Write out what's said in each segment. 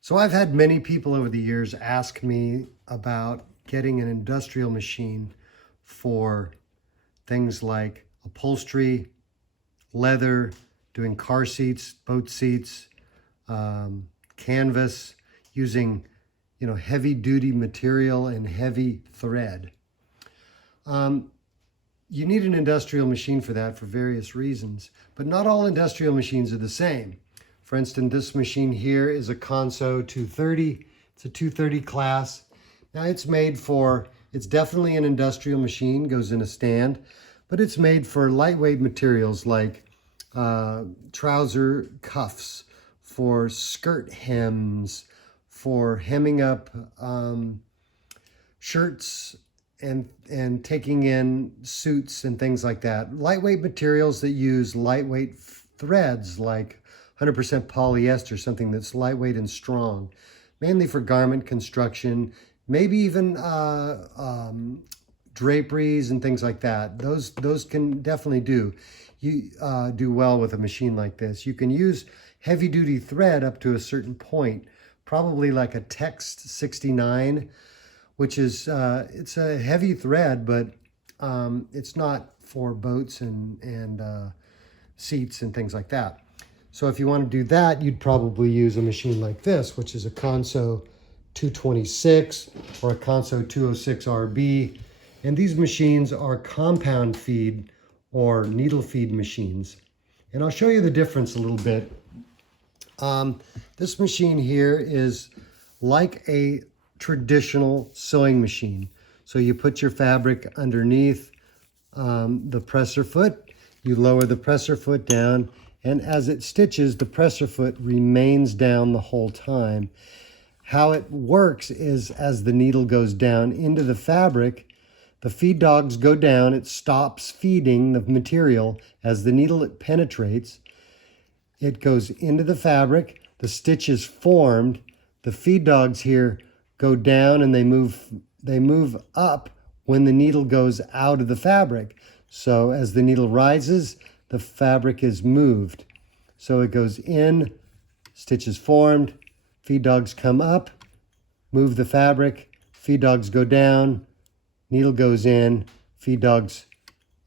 So I've had many people over the years ask me about getting an industrial machine for things like upholstery, leather, doing car seats, boat seats, canvas, using heavy duty material and heavy thread. You need an industrial machine for that for various reasons, but not all industrial machines are the same. For instance, this machine here is a Consew 230. It's a 230 class. Now it's definitely an industrial machine, goes in a stand, but it's made for lightweight materials like trouser cuffs, for skirt hems, for hemming up shirts and taking in suits and things like that. Lightweight materials that use lightweight threads like 100% polyester, something that's lightweight and strong, mainly for garment construction, maybe even draperies and things like that. Those can definitely do well with a machine like this. You can use heavy duty thread up to a certain point, probably like a Text 69, which is it's a heavy thread, but it's not for boats and seats and things like that. So if you want to do that, you'd probably use a machine like this, which is a Consew 226 or a Consew 206 RB. And these machines are compound feed or needle feed machines. And I'll show you the difference a little bit. This machine here is like a traditional sewing machine. So you put your fabric underneath the presser foot, you lower the presser foot down, and as it stitches, the presser foot remains down the whole time. How it works is as the needle goes down into the fabric, the feed dogs go down, it stops feeding the material. As the needle penetrates, it goes into the fabric, the stitch is formed, the feed dogs here go down and they move up when the needle goes out of the fabric. So as the needle rises, the fabric is moved. So it goes in, stitch is formed, feed dogs come up, move the fabric, feed dogs go down, needle goes in, feed dogs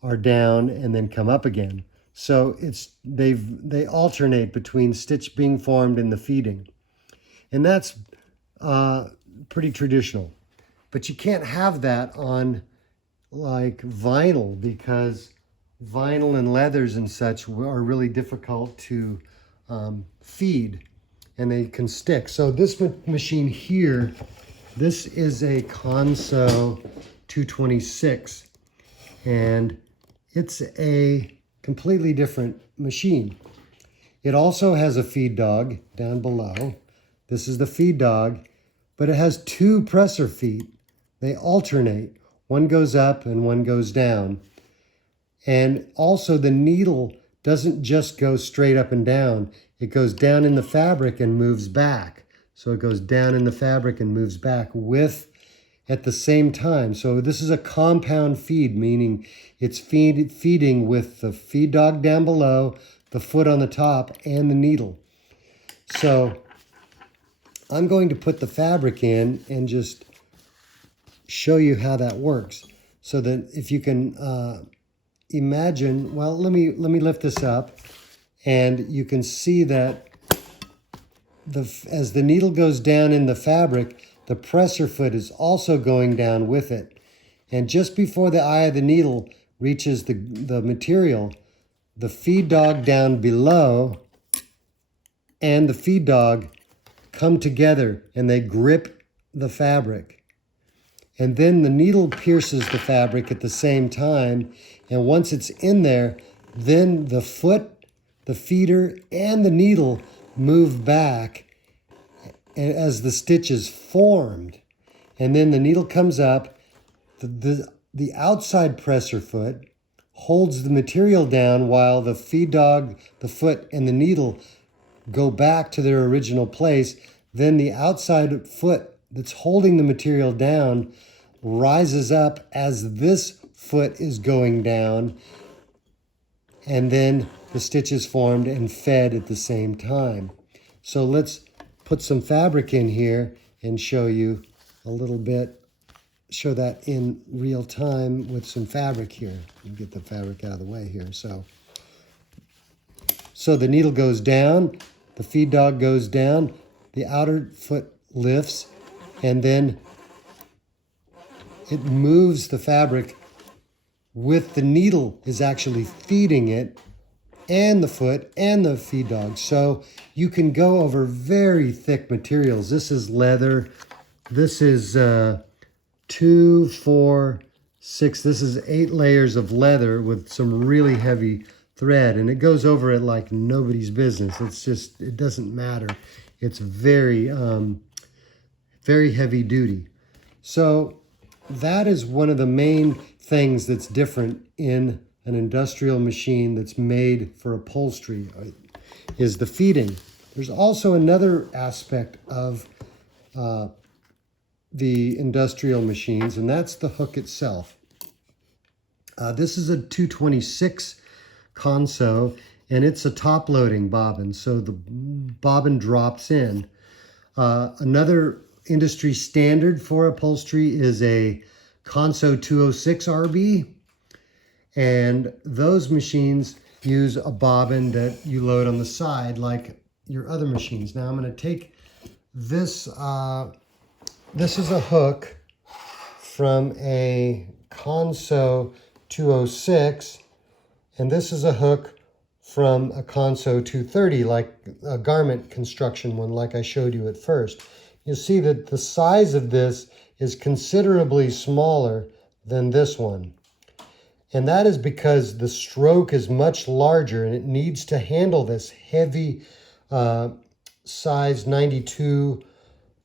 are down and then come up again. So they alternate between stitch being formed and the feeding. And that's pretty traditional. But you can't have that on like vinyl, because vinyl and leathers and such are really difficult to feed, and they can stick. So this machine here, this is a Consew 226, and it's a completely different machine. It also has a feed dog down below. This is the feed dog, but it has two presser feet. They alternate. One goes up and one goes down. And also the needle doesn't just go straight up and down. It goes down in the fabric and moves back. So it goes down in the fabric and moves back at the same time. So this is a compound feed, meaning it's feeding with the feed dog down below, the foot on the top, and the needle. So I'm going to put the fabric in and just show you how that works. So that if you can imagine, well, let me lift this up, and you can see that as the needle goes down in the fabric, the presser foot is also going down with it. And just before the eye of the needle reaches the material, the feed dog down below and the feed dog come together and they grip the fabric. And then the needle pierces the fabric at the same time. And once it's in there, then the foot, the feeder, and the needle move back as the stitch is formed. And then the needle comes up. The outside presser foot holds the material down while the feed dog, the foot, and the needle go back to their original place. Then the outside foot that's holding the material down rises up as this foot is going down, and then the stitch is formed and fed at the same time. So let's put some fabric in here and show you a little bit, show that in real time with some fabric here. Let me get the fabric out of the way here. So the needle goes down, the feed dog goes down, the outer foot lifts, and then it moves the fabric with the needle is actually feeding it, and the foot and the feed dog. So you can go over very thick materials. This is leather. This is 2, 4, 6. This is 8 layers of leather with some really heavy thread, and it goes over it like nobody's business. It's just, it doesn't matter. It's very, very heavy duty. So that is one of the main things that's different in an industrial machine that's made for upholstery, is the feeding. There's also another aspect of the industrial machines, and that's the hook itself. This is a 226 console, and it's a top-loading bobbin, so the bobbin drops in. Another industry standard for upholstery is a Conso 206 RB, and those machines use a bobbin that you load on the side like your other machines. Now I'm going to take this, this is a hook from a Conso 206, and this is a hook from a Conso 230, like a garment construction one like I showed you at first. You'll see that the size of this is considerably smaller than this one. And that is because the stroke is much larger and it needs to handle this heavy size 92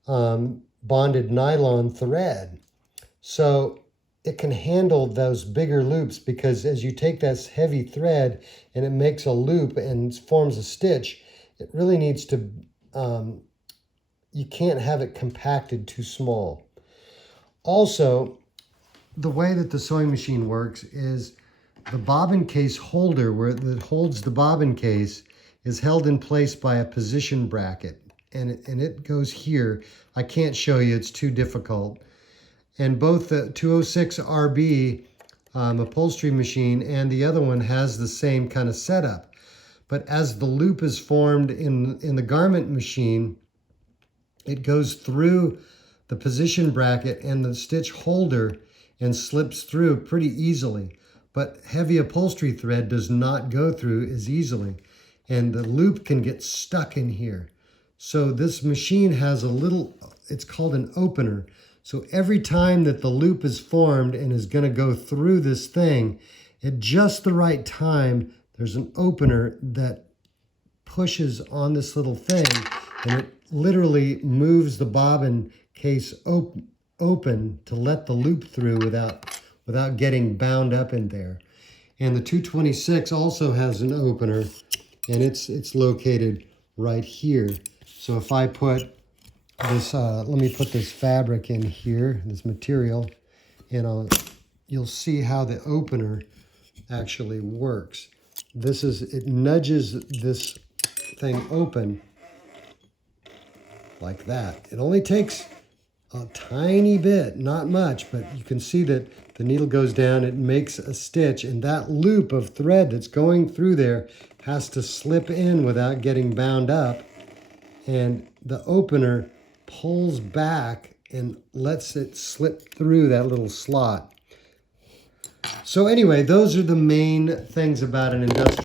bonded nylon thread. So it can handle those bigger loops, because as you take this heavy thread and it makes a loop and forms a stitch, it really needs to, you can't have it compacted too small. Also, the way that the sewing machine works is the bobbin case holder, where it holds the bobbin case, is held in place by a position bracket, and it goes here. I can't show you, it's too difficult. And both the 206 RB upholstery machine and the other one has the same kind of setup. But as the loop is formed in the garment machine, it goes through the position bracket and the stitch holder and slips through pretty easily. But heavy upholstery thread does not go through as easily, and the loop can get stuck in here. So this machine has a little, it's called an opener. So every time that the loop is formed and is going to go through this thing, at just the right time, there's an opener that pushes on this little thing, and it literally moves the bobbin case open to let the loop through without getting bound up in there. And the 226 also has an opener, and it's located right here. So if I put this, let me put this fabric in here, this material, and you'll see how the opener actually works. It nudges this thing open like that. It only takes a tiny bit, not much, but you can see that the needle goes down, it makes a stitch, and that loop of thread that's going through there has to slip in without getting bound up, and the opener pulls back and lets it slip through that little slot. So anyway, those are the main things about an industrial